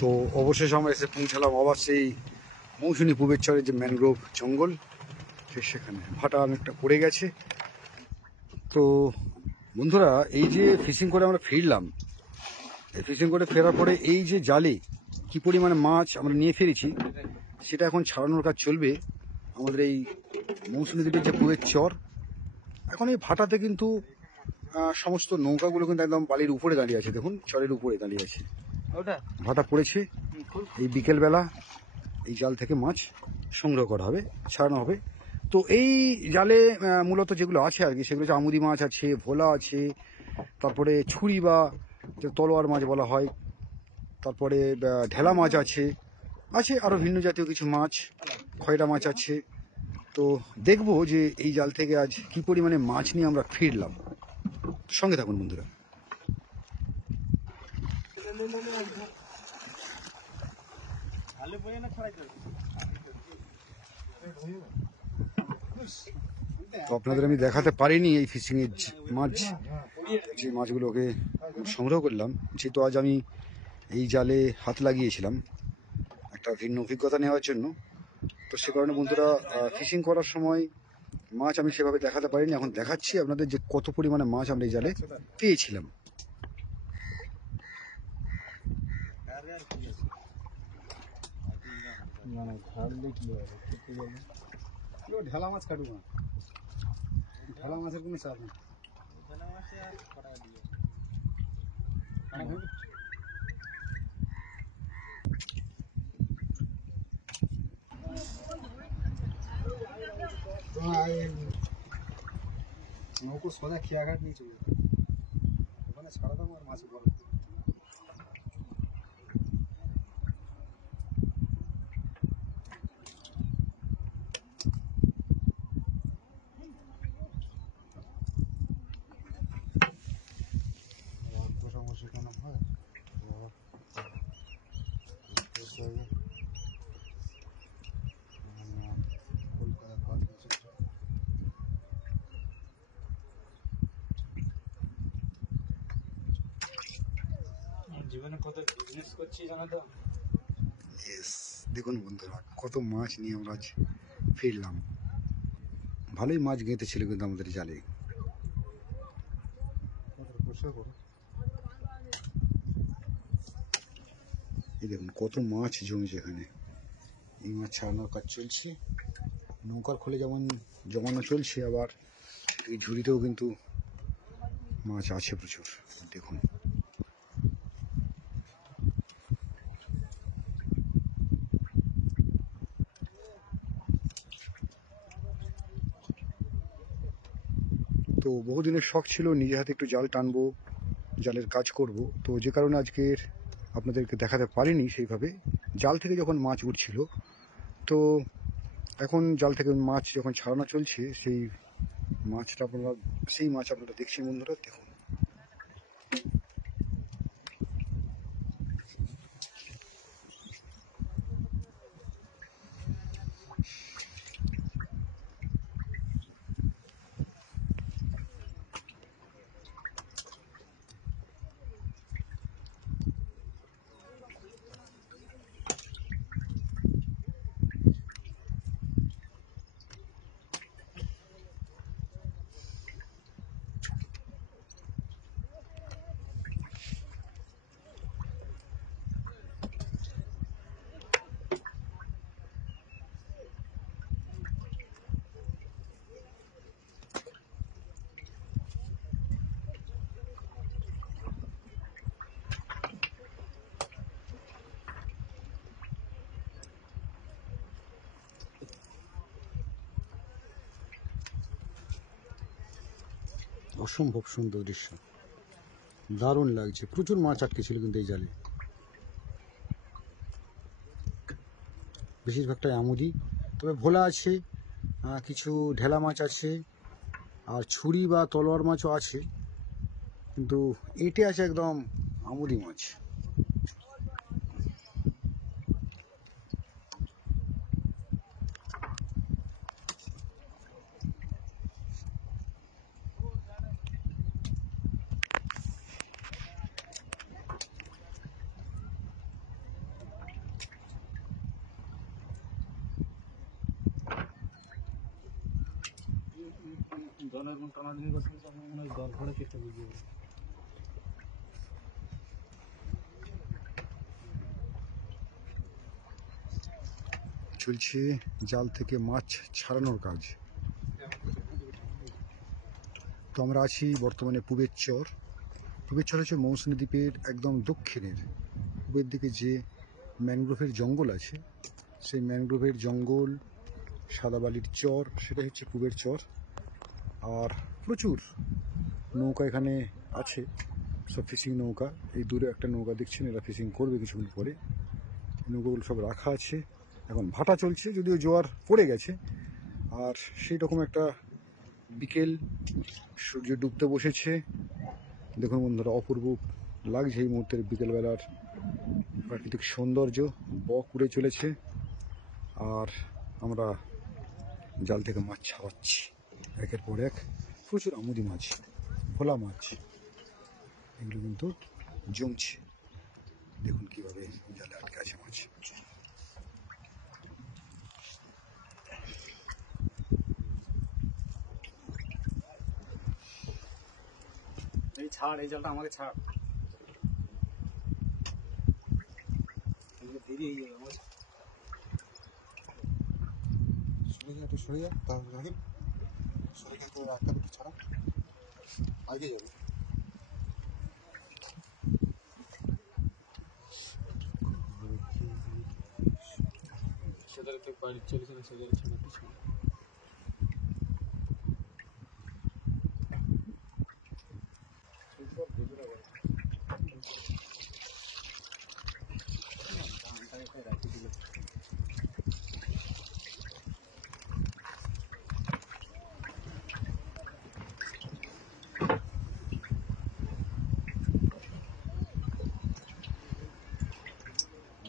তো অবশেষে আমরা এসে পৌঁছালাম আবার সেই মৌসুমী পুবের চরের যে ম্যানগ্রোভ জঙ্গল সেখানে। ভাটা অনেকটা পড়ে গেছে। তো বন্ধুরা, এই যে ফিশিং করে আমরা ফিরলাম, এই ফিশিং করে ফেরার পরে এই যে জালে কি পরিমাণে মাছ আমরা নিয়ে ফিরেছি সেটা এখন ছাড়ানোর কাজ চলবে আমাদের এই মৌসুমী দ্বীপের যে পুবের চর। এখন এই ভাটাতে কিন্তু সমস্ত নৌকাগুলো কিন্তু একদম বালির উপরে দাঁড়িয়ে আছে। দেখুন, চরের উপরে দাঁড়িয়ে আছে। ভাটা পড়েছে, এই বিকেলবেলা এই জাল থেকে মাছ সংগ্রহ করা হবে, ছাড়ানো হবে। তো এই জালে মূলত যেগুলো আছে আর কি, সেগুলো হচ্ছে আমুদি মাছ আছে, ভোলা আছে, তারপরে ছুরি বা যে তলোয়ার মাছ বলা হয়, তারপরে ঢেলা মাছ আছে, আরও ভিন্ন জাতীয় কিছু মাছ, খয়রা মাছ আছে। তো দেখবো যে এই জাল থেকে আজ কি পরিমাণে মাছ নিয়ে আমরা ফিরলাম। সঙ্গে থাকুন বন্ধুরা। তো আপনাদের আমি দেখাতে পারিনি এই ফিশিংয়ের মাছ, যে মাছগুলোকে সংগ্রহ করলাম, যেহেতু আজ আমি এই জালে হাত লাগিয়েছিলাম একটা ভিন্ন অভিজ্ঞতা নেওয়ার জন্য। তো সে কারণে বন্ধুরা, ফিশিং করার সময় মাছ আমি সেভাবে দেখাতে পারিনি। এখন দেখাচ্ছি আপনাদের যে কত পরিমাণে মাছ আমরা এই জালে পেয়েছিলাম। ঢেলা মাছ কাটবো না, ঢেলা মাছের কোনো চাপ নেই। নৌকো সোজা খেয়াঘাট নিয়ে চলে যেত, ওখানে ছাড়া দাম আর মাছ বড়। জীবনে কত বিজনেস করছি জানো তো। দেখুন বন্ধুরা, কত মাছ নিয়ে আমরা আজ ফিরলাম। ভালোই মাছ গেঁথেছিল কিন্তু আমাদের জালে। এই দেখুন কত মাছ জমেছে এখানে। এই মাছ ছাড়ানোর কাজ চলছে, নৌকার খোলে যেমন জমানো চলছে, আবার এই ঝুড়িতেও কিন্তু মাছ আছে প্রচুর। দেখুন, তো বহুদিনের শখ ছিল নিজে হাতে একটু জাল টানবো, জালের কাজ করব। তো যে কারণে আজকের আপনাদেরকে দেখাতে পারিনি সেইভাবে। জাল থেকে যখন মাছ উঠছিল, তো এখন জাল থেকে মাছ যখন ছাড়ানো চলছে, সেই মাছ আপনারা দেখছেন বন্ধুরা। দেখুন, অসম্ভব সুন্দর দৃশ্য, দারুণ লাগছে। প্রচুর মাছ আটকে ছিল কিন্তু এই জালে, বেশিরভাগটাই আমুদি, তবে ভোলা আছে, কিছু ঢেলা মাছ আছে, আর ছুরি বা তলোয়ার মাছও আছে, কিন্তু এটে আছে একদম আমুদি মাছ। জলের কোন টানাটানি করতে মনে হয় জল ভরে চেষ্টা করছি। চলছে জাল থেকে মাছ ছাড়ানোর কাজ। তো আমরা আছি বর্তমানে পুবের চর। পুবের চর হচ্ছে মৌসুমী দ্বীপের একদম দক্ষিণের পূবের দিকে যে ম্যানগ্রোভের জঙ্গল আছে, সেই ম্যানগ্রোভের জঙ্গল, সাদাবালির চর, সেটা হচ্ছে পুবের চর। আর প্রচুর নৌকা এখানে আছে, সব ফিশিং নৌকা। এই দূরে একটা নৌকা দেখছেন, এরা ফিশিং করবে কিছুক্ষণ পরে। নৌকাগুলো সব রাখা আছে। এখন ভাটা চলছে, যদিও জোয়ার পড়ে গেছে। আর সেই রকম একটা বিকেল, সূর্য ডুবতে বসেছে। দেখুন বন্ধুরা, অপূর্ব লাগছে এই মুহূর্তের বিকেলবেলার প্রাকৃতিক সৌন্দর্য। বক উড়ে চলেছে আর আমরা জাল থেকে মাছ ছাড়াচ্ছি একের পর এক। প্রচুর আমুদি মাছ, ভোলা মাছ, এগুলো কিন্তু জমছে। দেখুন কিভাবে জালে আটকে আছে মাছ। এই ছাড়, এই জলটা আমাকে ছাড়। বেরিয়ে গিয়ে আমার সরে যা, একটু সরে যা, তাহলে রাখেন। সরে গেছে একটা দুটো ছাড়া আগে যাবে। সেদারে তো বাড়ি চলেছে না, সেদারে ছিল কিছু।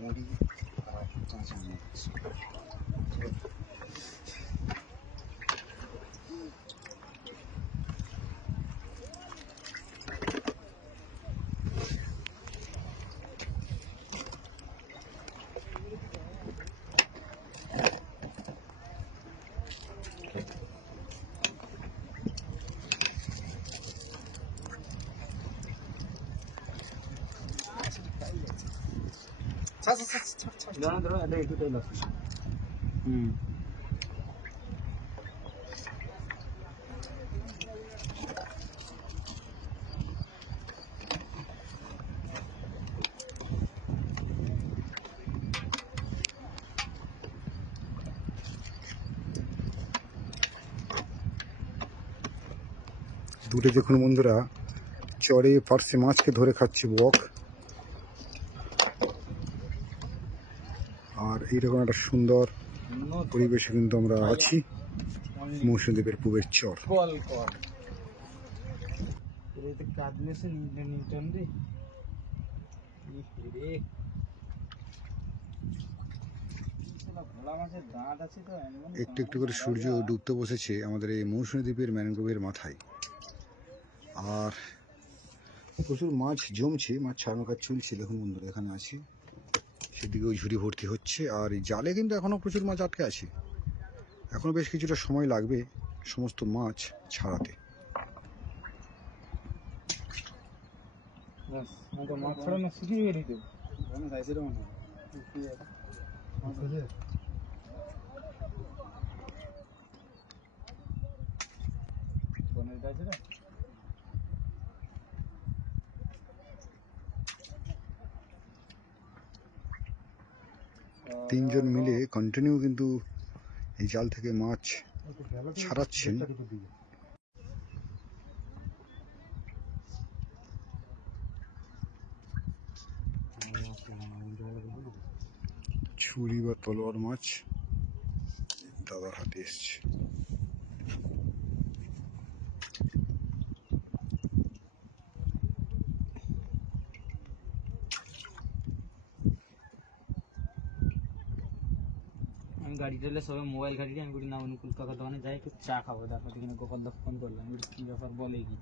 মুড়ি আর কাঁচা মরিচ। ধরো ধরো, এটা একটু তেল আছে। দূরে দেখুন বন্ধুরা, চরে পার্শে মাছকে ধরে খাচ্ছে বক। আর এইরকম একটা সুন্দর পরিবেশে কিন্তু আমরা আছি মৌসুমী দ্বীপের পুবের চর। কল কল এতে কাঁদলে সে নিউটন রে রে। ভোলা মাছের দাঁত আছে তো এমন। একটু একটু করে সূর্য ডুবতে বসেছে আমাদের এই মৌসুমী দ্বীপের ম্যানগ্রোভের মাথায়। আর প্রচুর মাছ জমছে, মাছ ছাড়ানোর কাজ চলছে। দেখুন বন্ধুরা, এখানে আছি, সেদিকেও ঝুড়ি ভর্তি হচ্ছে। আর এই জালে কিন্তু এখনো প্রচুর মাছ আটকে আছে। এখনো বেশ কিছুটা সময় লাগবে সমস্ত মাছ ছাড়াতে। মাছ ছাড়ানো শিখে গেলি তো। তিনজন মিলে কন্টিনিউ কিন্তু এই জাল থেকে মাছ ছাড়াচ্ছেন। ছুরি বা তলোয়ার মাছ দাদার হাতে এসছে। আমি গাড়ি চাইলে সবাই মোবাইল ঘাটিয়ে আমি বলি না অনুকূল কাকা দোকানে যাই, একটু চা খাবো। তারপর এখানে গোপাল দা ফোন করলাম, কি ব্যাপার বলে কি।